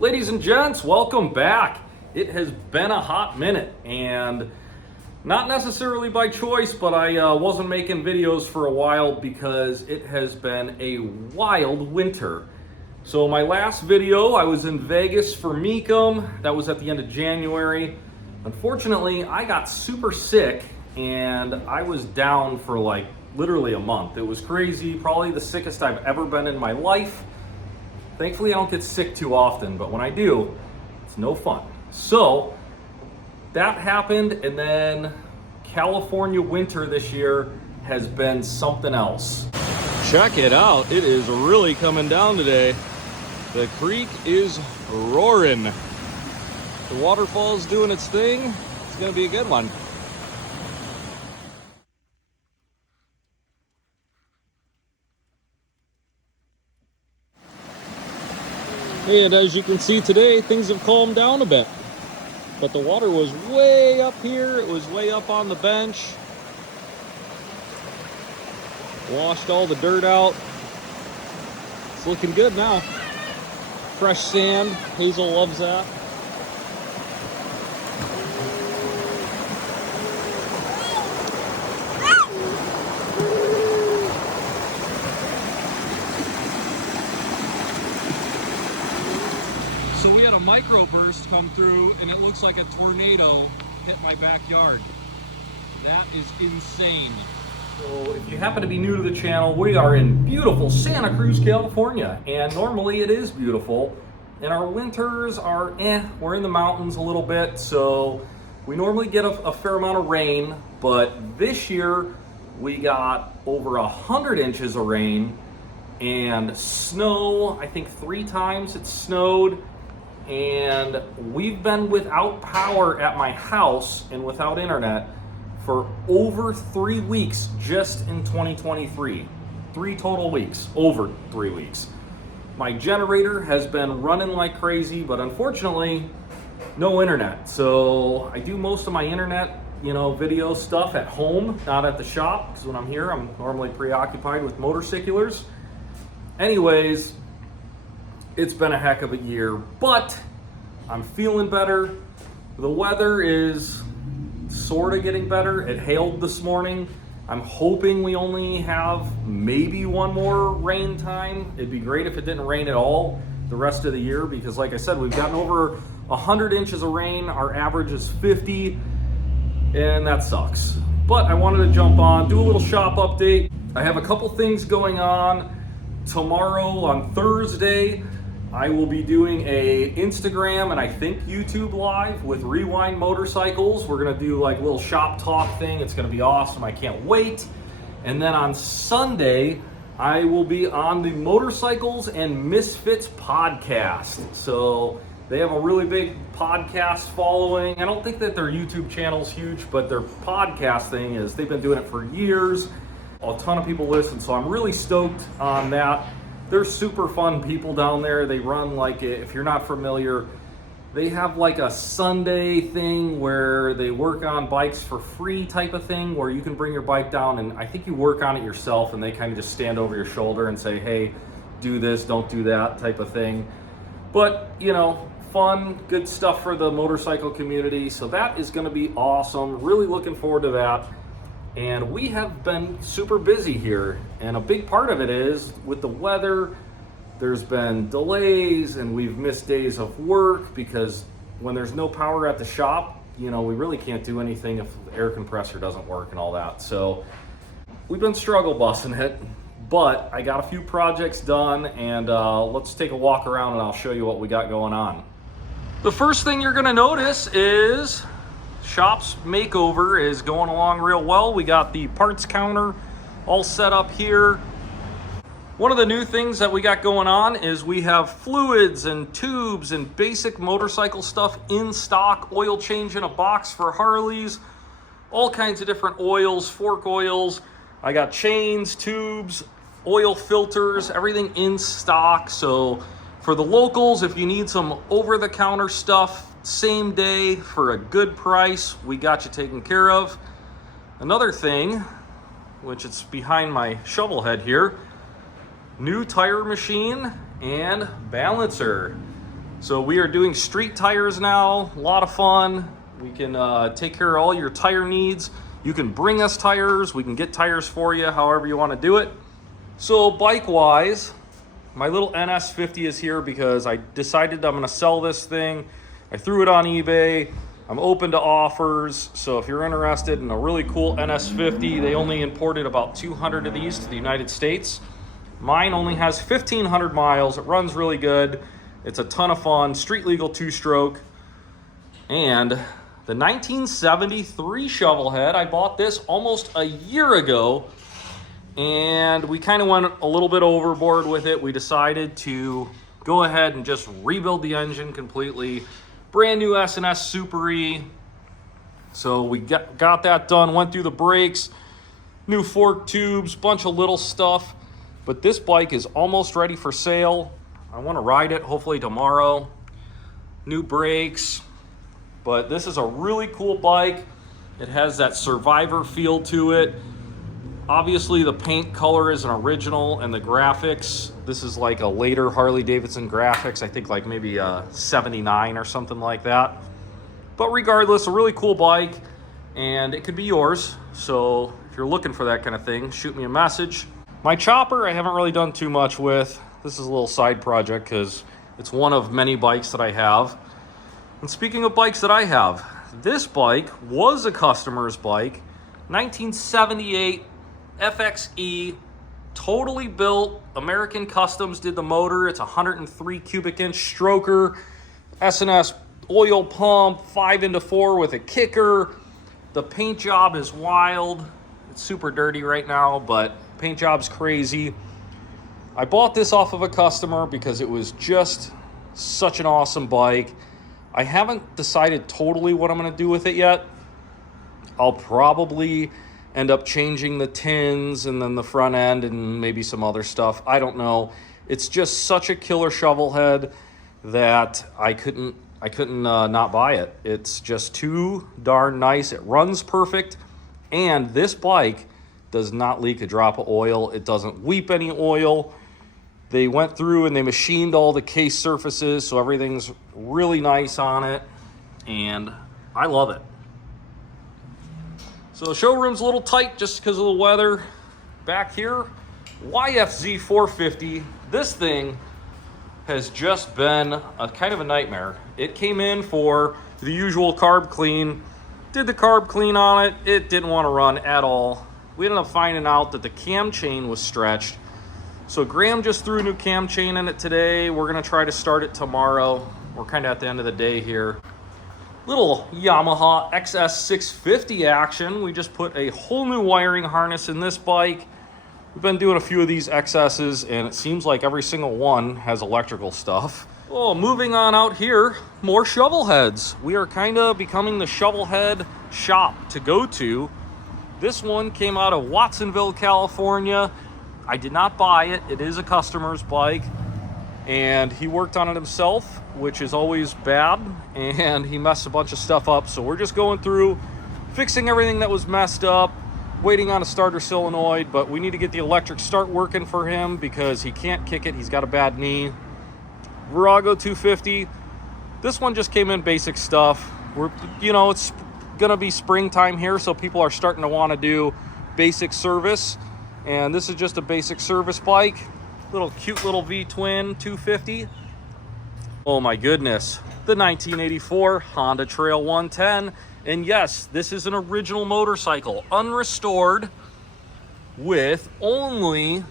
Ladies and gents, welcome back. It has been a hot minute, and not necessarily by choice, but I wasn't making videos for a while because it has been a wild winter. So my last video, I was in Vegas for Meekum. That was at the end of January. Unfortunately, I got super sick and I was down for like literally a month. It was crazy, probably the sickest I've ever been in my life. Thankfully, I don't get sick too often, but when I do, it's no fun. So that happened, and then California winter this year has been something else. Check it out. It is really coming down today. The creek is roaring. The waterfall's doing its thing. It's gonna be a good one. Hey, and as you can see today, things have calmed down a bit. But the water was way up here. It was way up on the bench. Washed all the dirt out. It's looking good now. Fresh sand. Hazel loves that. So we had a microburst come through and it looks like a tornado hit my backyard. That is insane. So if you happen to be new to the channel, we are in beautiful Santa Cruz, California. And normally it is beautiful. And our winters are we're in the mountains a little bit. So we normally get a fair amount of rain. But this year we got over 100 inches of rain and snow. I think 3 times it snowed. And we've been without power at my house and without internet for over 3 weeks just in 2023. 3 total weeks, over 3 weeks. My generator has been running like crazy, but unfortunately, no internet. So I do most of my internet, video stuff at home, not at the shop, because when I'm here, I'm normally preoccupied with motorcyclers. Anyways, it's been a heck of a year, but I'm feeling better. The weather is sort of getting better. It hailed this morning. I'm hoping we only have maybe one more rain time. It'd be great if it didn't rain at all the rest of the year, because like I said, we've gotten over 100 inches of rain. Our average is 50, and that sucks. But I wanted to jump on, do a little shop update. I have a couple things going on. Tomorrow on Thursday, I will be doing a Instagram and I think YouTube live with Rewind Motorcycles. We're gonna do like a little shop talk thing. It's gonna be awesome. I can't wait. And then on Sunday, I will be on the Motorcycles and Misfits podcast. So they have a really big podcast following. I don't think that their YouTube channel's huge, but their podcast thing is, they've been doing it for years. A ton of people listen, so I'm really stoked on that. They're super fun people down there. They run like, if you're not familiar, they have like a Sunday thing where they work on bikes for free type of thing, where you can bring your bike down and I think you work on it yourself and they kind of just stand over your shoulder and say, hey, do this, don't do that type of thing. But, fun, good stuff for the motorcycle community. So that is gonna be awesome. Really looking forward to that. And we have been super busy here, and a big part of it is with the weather. There's been delays and we've missed days of work because when there's no power at the shop, we really can't do anything if the air compressor doesn't work and all that. So we've been struggle bussing it, but I got a few projects done, and let's take a walk around and I'll show you what we got going on. The first thing you're gonna notice is shop's makeover is going along real well. We got the parts counter all set up here. One of the new things that we got going on is we have fluids and tubes and basic motorcycle stuff in stock. Oil change in a box for Harleys, all kinds of different oils, fork oils. I got chains, tubes, oil filters, everything in stock. So for the locals, if you need some over-the-counter stuff, same day for a good price, we got you taken care of. Another thing, which it's behind my shovel head here, new tire machine and balancer. So we are doing street tires now, a lot of fun. We can take care of all your tire needs. You can bring us tires, we can get tires for you, however you want to do it. So bike-wise, my little NS50 is here because I decided I'm going to sell this thing. I threw it on eBay. I'm open to offers, so if you're interested in a really cool NS50, they only imported about 200 of these to the United States. Mine only has 1,500 miles. It runs really good. It's a ton of fun. Street legal 2-stroke. And the 1973 shovel head, I bought this almost a year ago, and we kind of went a little bit overboard with it. We decided to go ahead and just rebuild the engine completely. Brand new S&S Super E. So we got that done, went through the brakes, new fork tubes, bunch of little stuff. But this bike is almost ready for sale. I want to ride it hopefully tomorrow. New brakes. But this is a really cool bike. It has that Survivor feel to it. Obviously the paint color is an original, and the graphics, this is like a later Harley-Davidson graphics, I think like maybe a 79 or something like that. But regardless, a really cool bike, and it could be yours. So if you're looking for that kind of thing, shoot me a message. My chopper, I haven't really done too much with. This is a little side project because it's one of many bikes that I have. And speaking of bikes that I have, this bike was a customer's bike, 1978 FXE, totally built. American Customs did the motor. It's a 103 cubic inch stroker, S&S oil pump, 5x4 with a kicker. The paint job is wild. It's super dirty right now, but paint job's crazy. I bought this off of a customer because it was just such an awesome bike. I haven't decided totally what I'm going to do with it yet. I'll probably end up changing the tins and then the front end and maybe some other stuff. I don't know. It's just such a killer shovel head that I couldn't not buy it. It's just too darn nice. It runs perfect, and this bike does not leak a drop of oil. It doesn't weep any oil. They went through and they machined all the case surfaces, so everything's really nice on it, and I love it. So the showroom's a little tight just because of the weather. Back here, YFZ 450. This thing has just been a kind of a nightmare. It came in for the usual carb clean. Did the carb clean on it. It didn't want to run at all. We ended up finding out that the cam chain was stretched. So Graham just threw a new cam chain in it today. We're gonna try to start it tomorrow. We're kind of at the end of the day here. Little Yamaha XS650 action. We just put a whole new wiring harness in this bike. We've been doing a few of these XSs, and it seems like every single one has electrical stuff. Oh, moving on out here, more shovel heads. We are kind of becoming the shovel head shop to go to. This one came out of Watsonville, California. I did not buy it. It is a customer's bike, and he worked on it himself, which is always bad, and he messed a bunch of stuff up. So we're just going through, fixing everything that was messed up, waiting on a starter solenoid, but we need to get the electric start working for him because he can't kick it. He's got a bad knee. Virago 250. This one just came in basic stuff. It's gonna be springtime here, so people are starting to want to do basic service, and this is just a basic service bike. Little cute little V-twin 250. Oh my goodness, the 1984 Honda Trail 110. And yes, this is an original motorcycle, unrestored, with only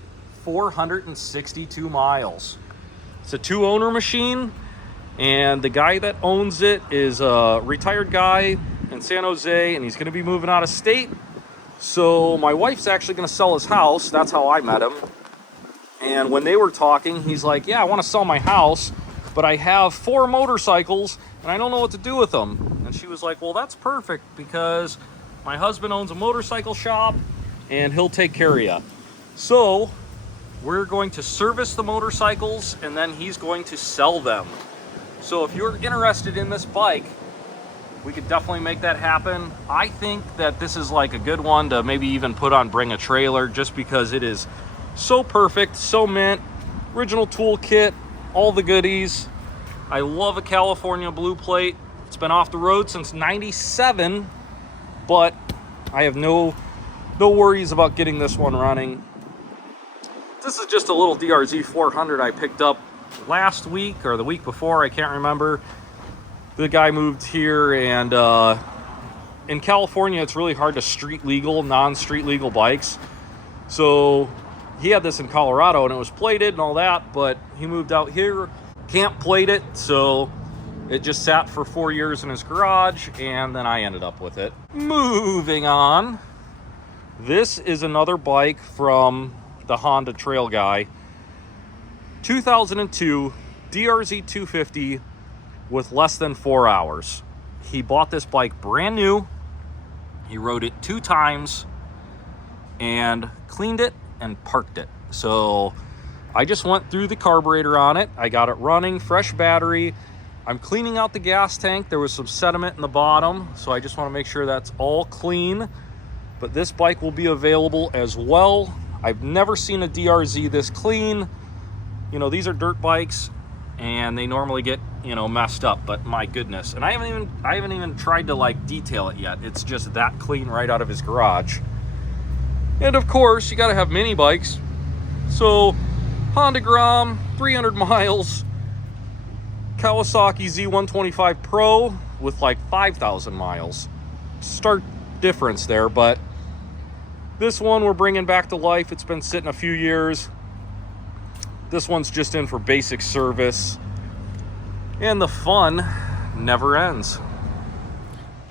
462 miles. It's a 2-owner machine, and the guy that owns it is a retired guy in San Jose, and he's gonna be moving out of state. So my wife's actually gonna sell his house. That's how I met him. And when they were talking, he's like, yeah, I want to sell my house, but I have 4 motorcycles and I don't know what to do with them. And she was like, well, that's perfect because my husband owns a motorcycle shop and he'll take care of you. So we're going to service the motorcycles and then he's going to sell them. So if you're interested in this bike, we could definitely make that happen. I think that this is like a good one to maybe even put on Bring a Trailer, just because it is so perfect, so mint, original toolkit, all the goodies. I love a California blue plate. It's been off the road since '97, but I have no worries about getting this one running. This is just a little DRZ 400 I picked up last week or the week before, I can't remember. The guy moved here, and in California it's really hard to street legal, non-street legal bikes. So he had this in Colorado and it was plated and all that, but he moved out here, can't plate it, so it just sat for 4 years in his garage, and then I ended up with it. Moving on. This is another bike from the Honda Trail guy. 2002 DRZ 250 with less than 4 hours. He bought this bike brand new. He rode it 2 times and cleaned it and parked it. So I just went through the carburetor on it. I got it running, fresh battery. I'm cleaning out the gas tank. There was some sediment in the bottom, so I just want to make sure that's all clean. But this bike will be available as well. I've never seen a DRZ this clean. You know, these are dirt bikes and they normally get, you know, messed up, but my goodness. And I haven't even tried to like detail it yet. It's just that clean right out of his garage. And of course, you got to have mini bikes. So Honda Grom, 300 miles. Kawasaki Z125 Pro with like 5,000 miles. Stark difference there, but this one we're bringing back to life. It's been sitting a few years. This one's just in for basic service, and the fun never ends.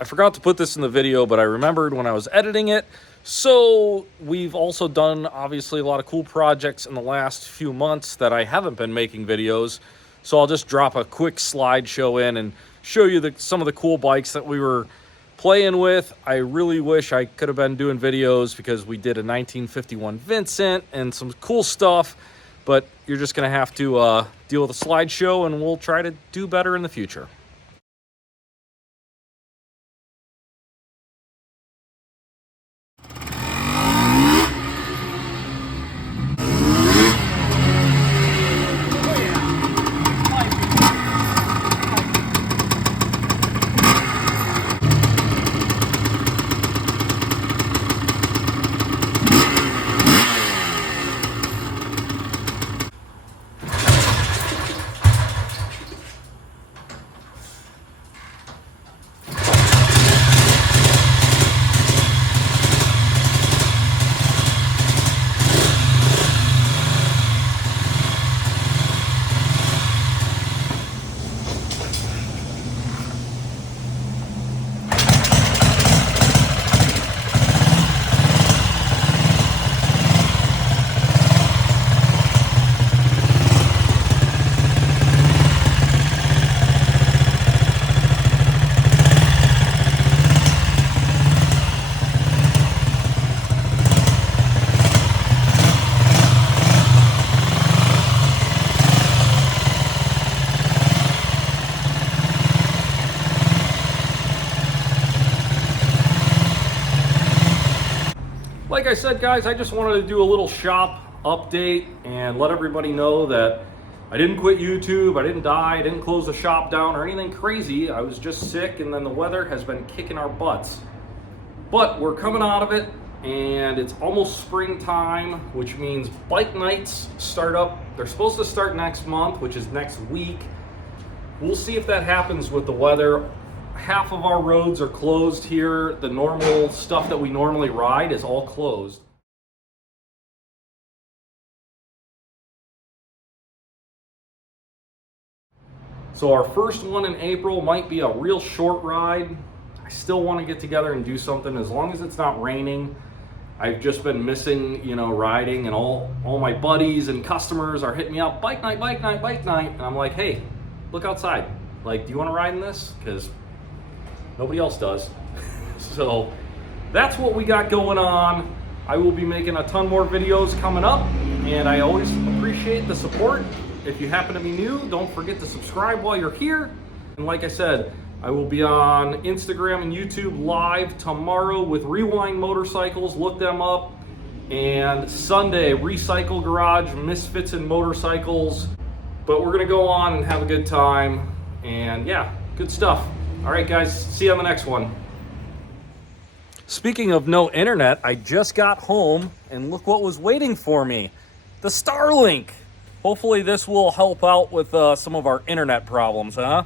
I forgot to put this in the video, but I remembered when I was editing it. So we've also done obviously a lot of cool projects in the last few months that I haven't been making videos. So I'll just drop a quick slideshow in and show you some of the cool bikes that we were playing with. I really wish I could have been doing videos because we did a 1951 Vincent and some cool stuff, but you're just gonna have to deal with a slideshow, and we'll try to do better in the future. Like I said, guys, I just wanted to do a little shop update and let everybody know that I didn't quit YouTube, I didn't die, I didn't close the shop down or anything crazy. I was just sick, and then the weather has been kicking our butts. But we're coming out of it, and it's almost springtime, which means bike nights start up. They're supposed to start next month, which is next week. We'll see if that happens with the weather. Half of our roads are closed here. The normal stuff that we normally ride is all closed. So our first one in April might be a real short ride. I still want to get together and do something as long as it's not raining. I've just been missing, you know, riding, and all my buddies and customers are hitting me up, bike night, bike night, bike night. And I'm like, hey, look outside. Like, do you want to ride in this? Because nobody else does. So that's what we got going on. I will be making a ton more videos coming up, and I always appreciate the support. If you happen to be new, don't forget to subscribe while you're here. And like I said, I will be on Instagram and YouTube live tomorrow with Rewind Motorcycles. Look them up. And Sunday, Recycle Garage, Misfits and Motorcycles. But we're gonna go on and have a good time, and yeah, good stuff. All right, guys, see you on the next one. Speaking of no internet, I just got home, and look what was waiting for me. The Starlink. Hopefully this will help out with some of our internet problems, huh?